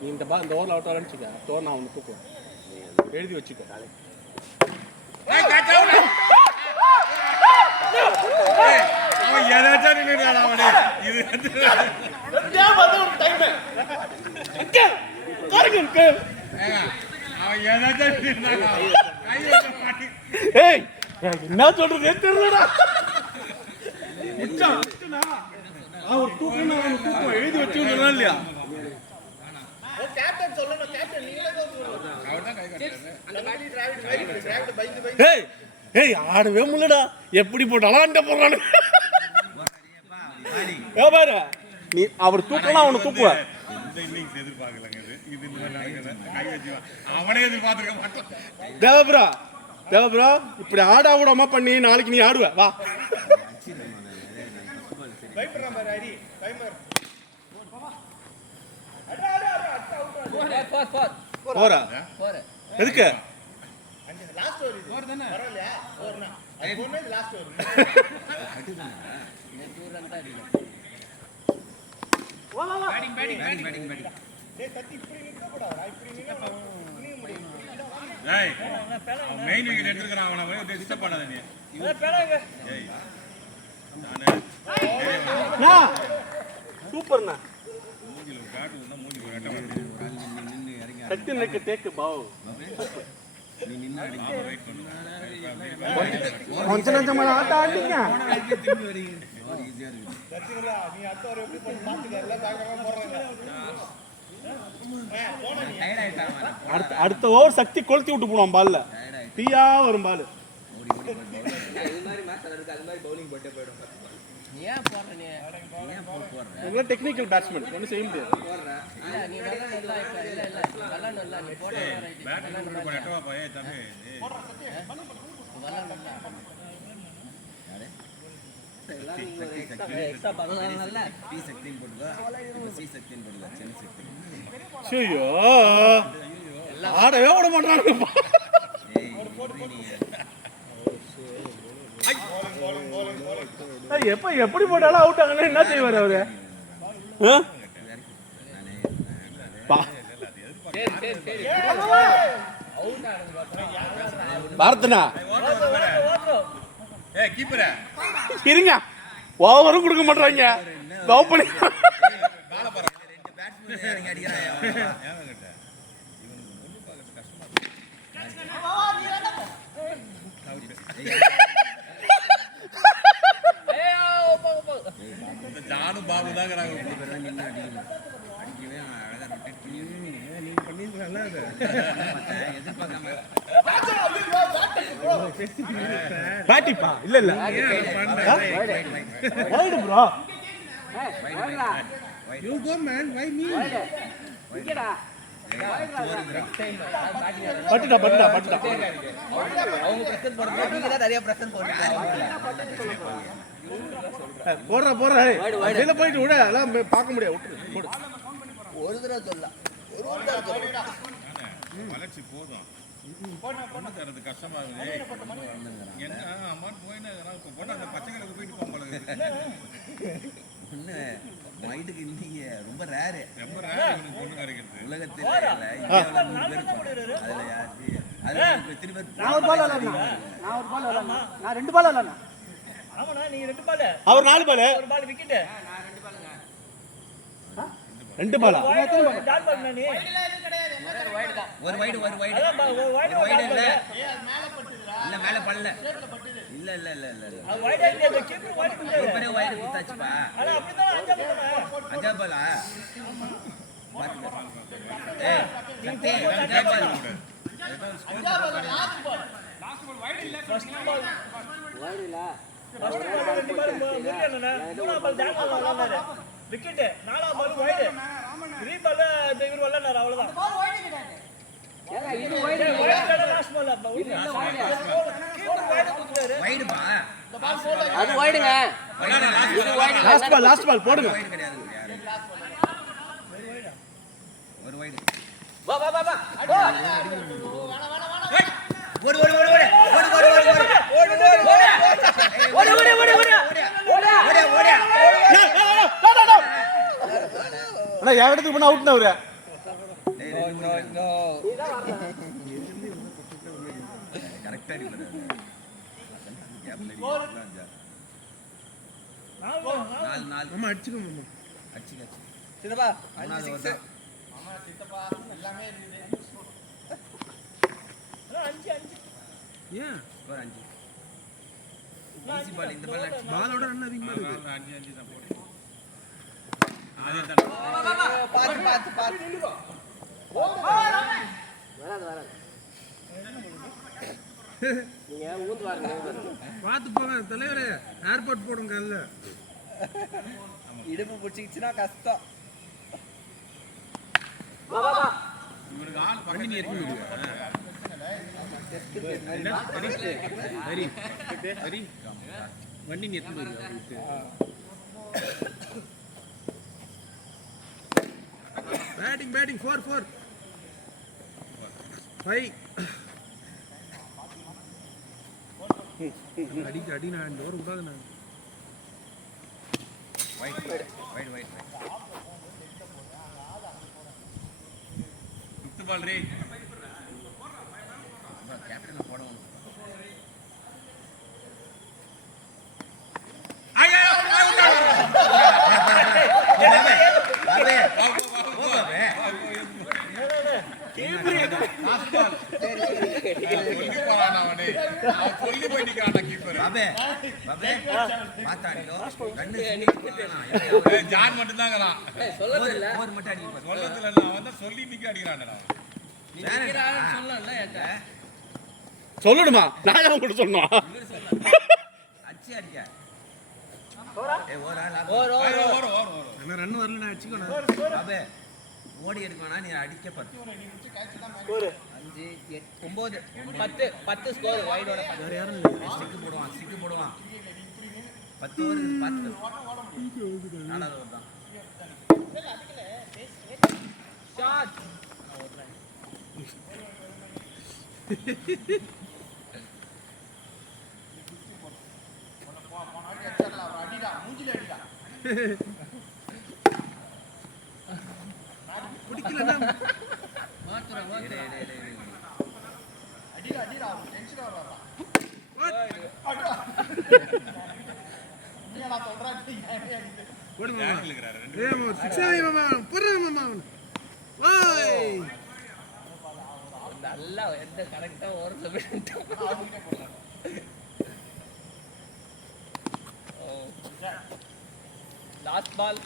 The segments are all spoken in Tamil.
நீ இந்த ஓவரில் அவுட் ஆரம்பிச்சுக்க தோர் நான் ஒன்று தூக்குவேன் எழுதி வச்சுக்க என்ன சொல்றது தெரியலடா எழுதி வச்சு இல்லையா ஆடவே முடியலடா எப்படி போட்டாலும் போறானு பாரு நீ அவர் தூக்கலாம் அவனை தூக்குவ தேவபுரா இப்படி ஆடா விடாம பண்ணி நாளைக்கு நீ ஆடுவ வா போறா எதுக்கு சூப்பர்ண்ணா கொஞ்சம் கொஞ்சமா ஆட்ட ஆடிங்க அடுத்த ஓவர் சக்தி கொளுத்தி விட்டு போனோம் பால்ல தீயா வரும் பால் டெக்னிக்கல் பேட்ஸ்மேன் ஒன்றும் செய்ய முடியாது ஆடவே விட மாட்டாங்க எப்படி போட்டாலும் அவுட் ஆகணும் என்ன செய்வார் அவரு பாரத்னா இருங்க ஓவரும் கொடுக்க மாட்டாங்க நானும் பாபு தாங்க பேட்டிப்பா இல்ல இல்ல wide bro you go man why me இங்கடா பட்டுடா அவங்க பிரஷர் போடுறாங்க நீங்க தான் நிறைய பிரஷர் போடுறீங்க போடுறா வெளில போயிட்டு விட அதெல்லாம் பார்க்க முடியாது விட்டு ஒரு தடவை சொல்லலாம் வளர்ச்சி போதும் பொண்ணு தரது கஷ்டமா இருக்குது என்ன அம்மான்னு போயிட்டு அந்த பச்சை கலருக்கு போயிட்டு போக மைண்டுக்கு இன்னைக்கு ரொம்ப ரேரு பொண்ணு கிடைக்கிறது உலகத்தில் திருப்பி நான் ஒரு பால் நான் 2 பால் விளாட்னா நீங்க 2 பால் அவர் 4 பால் ஒரு பால் விக்கெட் 2 பாலா டாட் பால் நீ ஒரு வைடு இல்ல மேல பல்ல இல்ல அது வைடு இல்ல அந்த கீப்பர் வைடு வைடு குத்தாச்சுப்பா அட அப்படி தான் அஞ்சா பாலா ஏய் கட்டே அஞ்சா பால் லாஸ்ட் பால் வைடு இல்ல ஃபர்ஸ்ட் பால் வைடு இல்ல ஃபர்ஸ்ட் பால் 2 பால் முடியலனா 3 பால் டாட் பால் விளையாடுறாரு விக்கெட் 4ஆம் பால் வைடு 3 பால் இவர் விளையாடுறாரு அவ்வளவுதான் பால் வைடு கிடையாது ஏங்க இது வைடு லாஸ்ட் பால் அப்ப வைடு வைடு பா அது வைடுங்க இது வைடு லாஸ்ட் பால் போடுங்க வைடு கிடையாது ஒரு வைடு வா ஓடு அண்ணா யார் இடத்துக்கு போனா அவுட்னா அவரு கரெக்டா அடிப்பாரு. அம்மா அடிச்சுக்கோங்க. அடிச்சுக்க சித்தப்பா 5 6 ஏன் ஒரு 5 ஈஸி பால். இந்த பால் பாலோட ரன் அதிகமா இருக்கு. பாத்து பார்த்து போங்க தலைவரே. ஏர்போர்ட் போடுங்க அல்ல. இடுப்பு பிடிச்சிக்கிச்சுன்னா கஷ்டம். வண்டி நீ எடுத்து விடுங்க. சரி சரி வண்டி நீ எடுத்து விடுங்க. பேட்டிங் 4 5 அடி நான் டோர் விடாத நான். வைட் சுத்து பால் ரே. கேப்டன் போடணும். சொல்லணுமா? நான் உங்கள்கிட்ட சொன்னோம். ரன் வரல நான் அடிச்சுக்கணும். ஓடி எடுக்கணும்னா நீ அடிக்க 10 5 8 9 10 ஸ்கோர் வைடோட. வேற யாரும் இல்லை. ஸ்டிக் போடுவான் 10 ஓவர் 10 நாலாவது ஓவர் தான். ஷாட் பிடிக்கலன்னா நல்லா எந்த கரெக்டா ஓரத்துல விட்டோம். Last ball.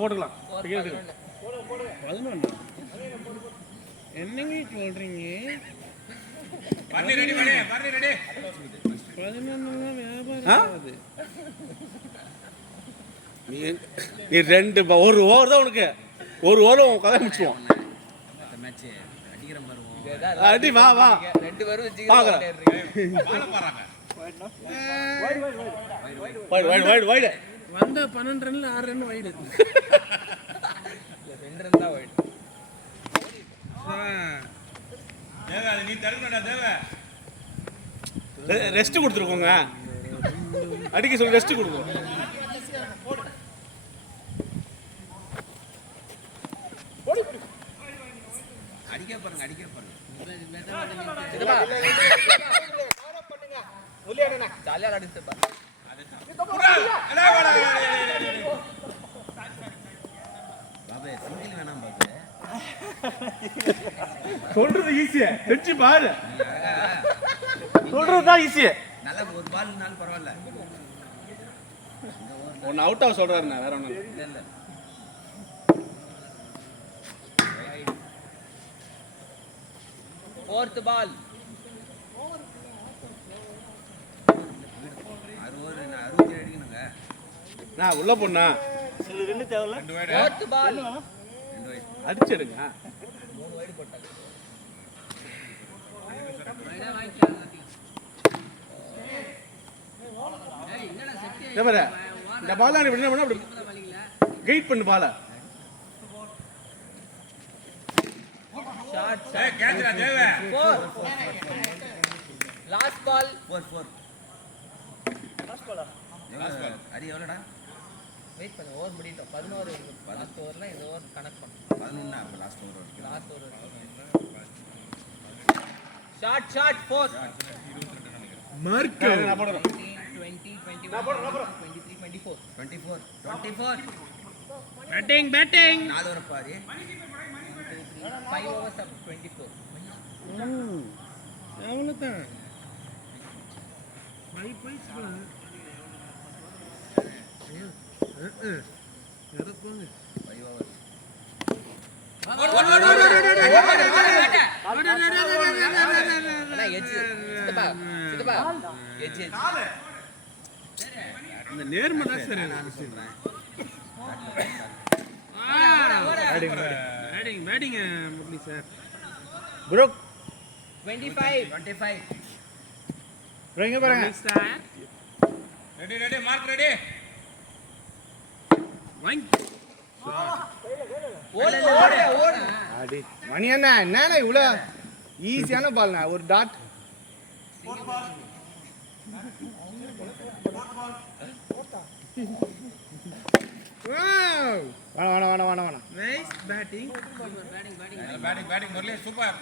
போட்டுக்கலாம் 11. என்னங்க சொல்றீங்க? 11 வியாபாரம். நீ 2 ஒரு ஓவர் தான் உனக்கு. ஒரு ஓவர் கதை முடிச்சுவோம். மேட்ச் அடிக்கிற மாதிரி அடி வா 2 பேரும் வைடு வந்த 12 ரன்ல 6 ரன் வைடு. 2 ரன் தான் வைடு. நீ தரணும்டா தேவ. ரெஸ்ட் கொடுத்துருக்கோங்க. அடிக்க சொல்லி ரெஸ்ட் கொடுக்கும். அடிக்க பாருங்க. ஜாலியா அடிச்சு பாரு. பாபே சிங்கிள் வேணாம் பாபே. சொல்றது ஈஸியா தெரிஞ்சு பாரு. சொல்றதுதான் ஈஸியா. நல்ல ஒரு பால்னாலும் பரவாயில்ல. ஒன்னு அவுட் ஆஃப் சொல்றாருண்ணா வேற ஒண்ணு இல்ல. Fourth ball. 60 அடிக்கணுங்க. நான் உள்ள போனா சில ரெண்டு தேவல. ஃபோர்த் பால். அடிச்சிடுங்க. 3 வைடு போட்டாங்க. இந்த பால் என்ன பண்ண அப்படி கைட் பண்ணு பால. ஷாட் ஏய் கேட்றா தேவ 4. Last ball. 4 லாஸ்ட் பாலா லாஸ்ட் பால் அரி எவ்வளோடா வெயிட் பண்ணு ஓவர் முடிட்டோம் 11 இருக்கு லாஸ்ட் ஓவர்ல இந்த ஓவர் கனெக்ட் பண்ணு 11 அப்ப லாஸ்ட் ஓவர் வரைக்கும் லாஸ்ட் ஓவர் ஷாட் 4 மார்க்கு 20 21 23 24 24 பேட்டிங் பேட்டிங் 4 ஓவர் பாரு 5 overs up 24 அவ்வளவுதான் மை போயிச்சு போங்க 5 ஓவர் அண்ணா எட்ஜ் சித்தப்பா எட்ஜ் இந்த நேர்மை தான் சார் நான் சொல்றேன் batting batting Murali sir bro 25 இங்க பாருங்க சார் ரெடி மார்க் ரெடி வாங்க ஓடு அடி மணி அண்ணா என்னண்ணா இவ்வளோ ஈஸியான பால்ண்ணா ஒரு டாட் வேணாம் nice batting batting Murali super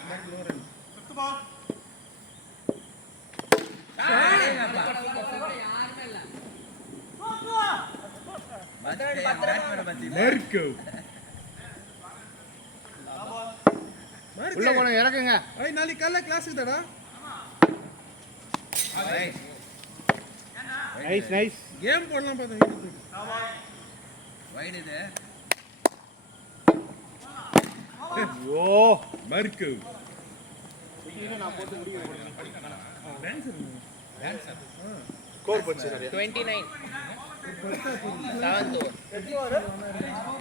mark உள்ள போன இறக்குங்க ஐய் நாளைக்கு காலைல கிளாஸ் இருக்குடா நைஸ் கேம் போடலாம் பார்த்தேன் வைட் இது ஐயோ மார்க்கு ஸ்கோர் போச்சு 29 7th over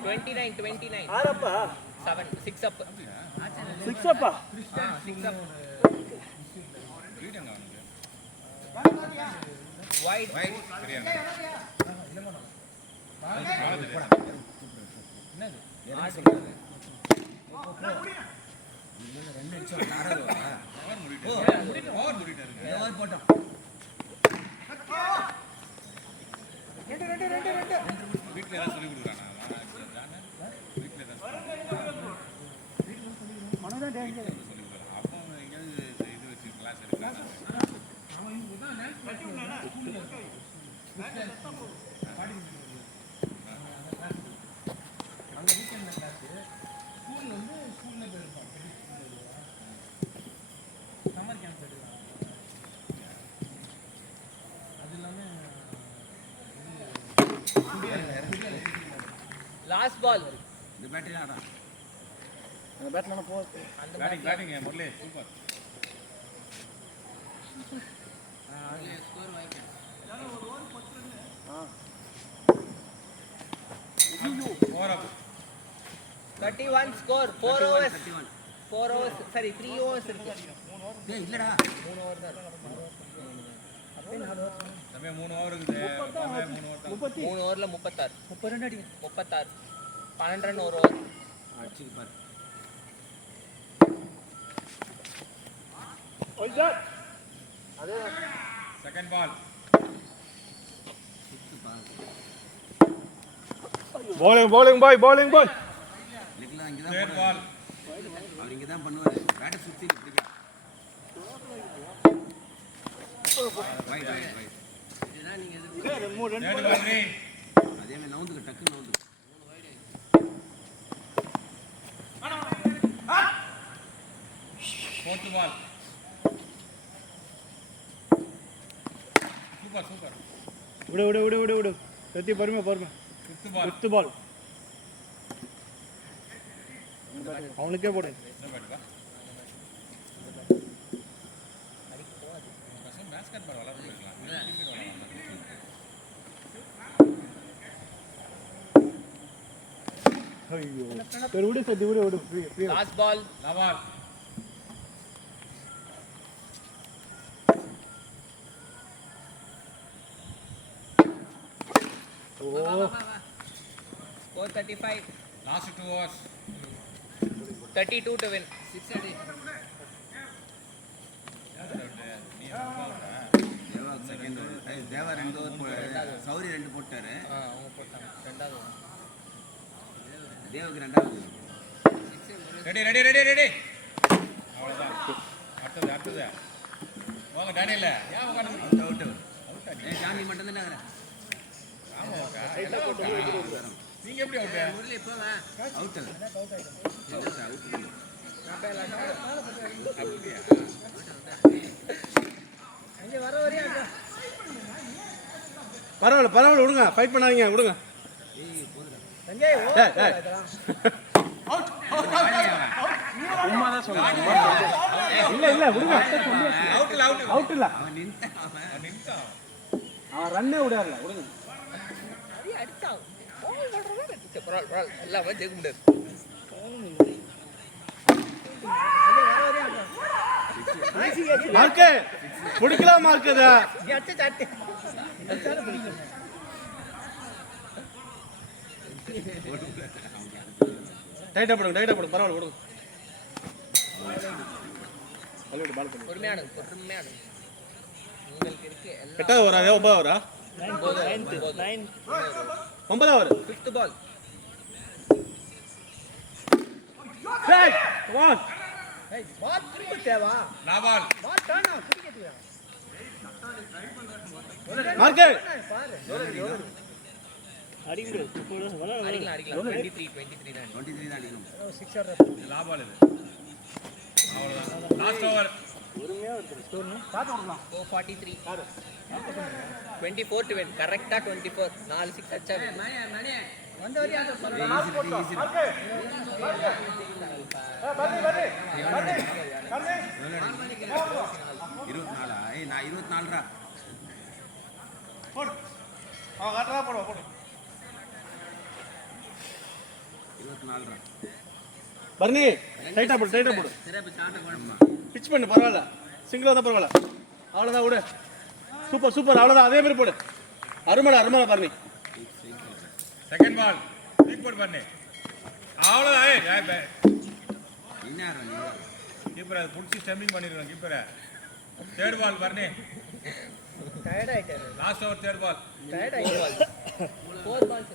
29 ஆறப்பா 7 6 up 6 அப்பா 6 up wide வைட் போட்டோம் வீட்டில் ஏதாவது சொல்லி கொடுக்குறானா வீட்டில் ஏதாவது அப்போ எங்கேயாவது இது வச்சு கிளாஸ் எடுக்கலாம் last ball இந்த பேட்டரி ஆடா அந்த பேட்ல போகுது பேட்டிங் முரளி சூப்பர் ஓவர் அப் 31 score 4 overs 4 overs sorry 3 overs இருக்கு டேய் இல்லடா 3 over தான் இருக்கு. தம்பி 3 ஓவர் இருக்குது 3 ஓவர் 3 overல 36 32 அடி 36 12 run ஒரு ஓவர் அடிச்சு பாரு ஓய்சார் அதே செகண்ட் பால் bowling boy லிக்லாம் இங்க தேர்ட் தான் பால் அவர் இங்க தான் பண்ணுவாரு பேட்டை சுத்தி இப்படி ரைட் தேர்ட் பால் கிரீன் அதே மாதிரி நவுந்துக்கு டக்கு நவுந்து ஃபோர்த் பால் சூப்பர் சூப்பர் விடு சத்தி பொறுமை ஃபிஃப்த் பால் ஃபிஃப்த் பால் அவனுக்கே போடு என்ன பேட்டுப்பா பேஸ்கெட் பால் விளாட போயிருக்கலாம் ஐயோ சரி விடு சத்தி விடு ஃப்ரீ லாஸ்ட் பால் லவால் ஓ 435 last 2 overs 32 to win Deva second over, Deva 2 over, சௌரி 2 போட்டாரு. அவங்க போட்டாங்க ரெண்டாவது தேவுக்கு 2வது. ரெடி ரெடி ரெடி ரெடி அவ்வளோதான். அடுத்தது அடுத்தது வாங்க டேனியல்ல ஏன் உட்காந்து அவுட் ஜானி மட்டும் தானே வரேன். ஆமாக்கா நீங்க எப்படி அவுட்டு முரளி இப்போ அவுட் அப்படியா அங்கே வர வரையா பரவாயில்ல பரவாயில்ல விடுங்க, ஃபைட் பண்ணாதீங்க விடுங்க. சஞ்சய் டேய், டேய். சும்மா தான் சொல்றேன். இல்ல இல்ல விடுங்க. அவுட்ல அவுட் அவுட் இல்ல, அவன் நின்னுட்டான். அவன் ரன்னே விடாருல விடுங்க. அடிச்சான் பால் பண்றதே பரவாயில்ல எல்லாமே ஜெயிக்க முடியாது மார்க்கு பிடிக்கலாம் மார்க்கு இதை. டைட்டா போடுங்க டைட்டா போடுங்க பரவாயில்ல விடுங்க. பொறுமையான உங்களுக்கு இருக்கு எல்லாம் 8வது ஓவரா 9வது ஓவரா 9வது ஓவர். 5th பால் டேய் கம் ஆன் பால் திரும்ப தேவா நாபால் பால் டர்ன் ஆ குடிக்கிறதுக்கு மார்க்கு பாரு அடிக்கலாம் 23 தான் 23 தான் அடிக்கணும். 6 லாபால் இது அவ்வளோதான். லாஸ்ட் ஓவர் 443 24 to win கரெக்ட்டா 24 4 6 அடிச்சா வந்த வரையா அந்த சொல்ல 24. ஏய் நான் 24 போடு அவன் காட்டுறா போடுவா போடு 24. பர்னி டைட்டா போடு டைட்டா போடு. சிறப்பு சாட்ட குழம்பு. பிச் பண்ணு பரவாயில்ல, சிங்கிள் தான் பரவாயில்ல. அவ்வளோதான் விடு. சூப்பர் சூப்பர் அவ்வளோதான், அதே மாதிரி போடு. அருமடா அருமடா பர்னி. செகண்ட் பால் ஸ்ட்ரைக் போட் பண்ணு அவ்வளோதான். என்ன ஆடுற நீ? கீப்பர் அதை பிடிச்சி ஸ்டம்பிங் பண்ணிடுவேன் கீப்பரை. தேர்ட் பால் பண்ணு டயர்ட் ஆயிட்டாரு last over third ball tired ஆயிட்டாரு 4 பால்ஸ்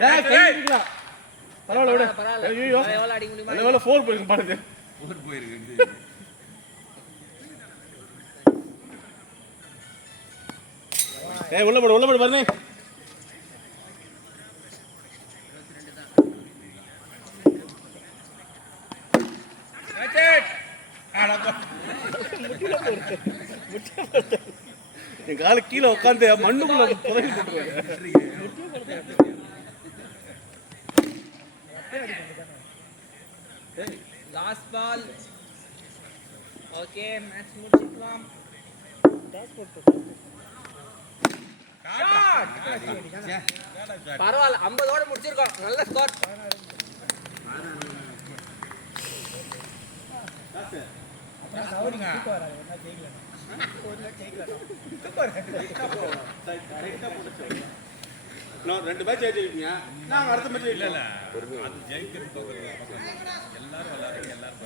டேய் கையிடலாம் பரவாயில்ல விடு. பரவாயில்ல ஐயோ எவ்வளவு அடிக்க முடியுமா அந்த வேளை 4 போயிருக்கு பாருங்க. ஊர் போயிருக்கு. ஏய் உள்ள போடு பர்னி. என் கால கீழே உட்காந்து மண்ணுக்குள்ள புதைச்சி போட்டுருவாங்க. லாஸ்ட் பால் ஓகே மேட்ச் முடிச்சிக்கலாம் பரவாயில்ல 50 ஓட முடிச்சிருக்கோம் நல்ல ஸ்கோர் நான் 2 மேட்ச் ஜெயிச்சிருக்கீங்க, நாங்கள் அடுத்த மேட்ச் இல்லை இல்லை அது ஜெயிக்கிறது தோக்குறது எல்லாரும் எல்லாரும்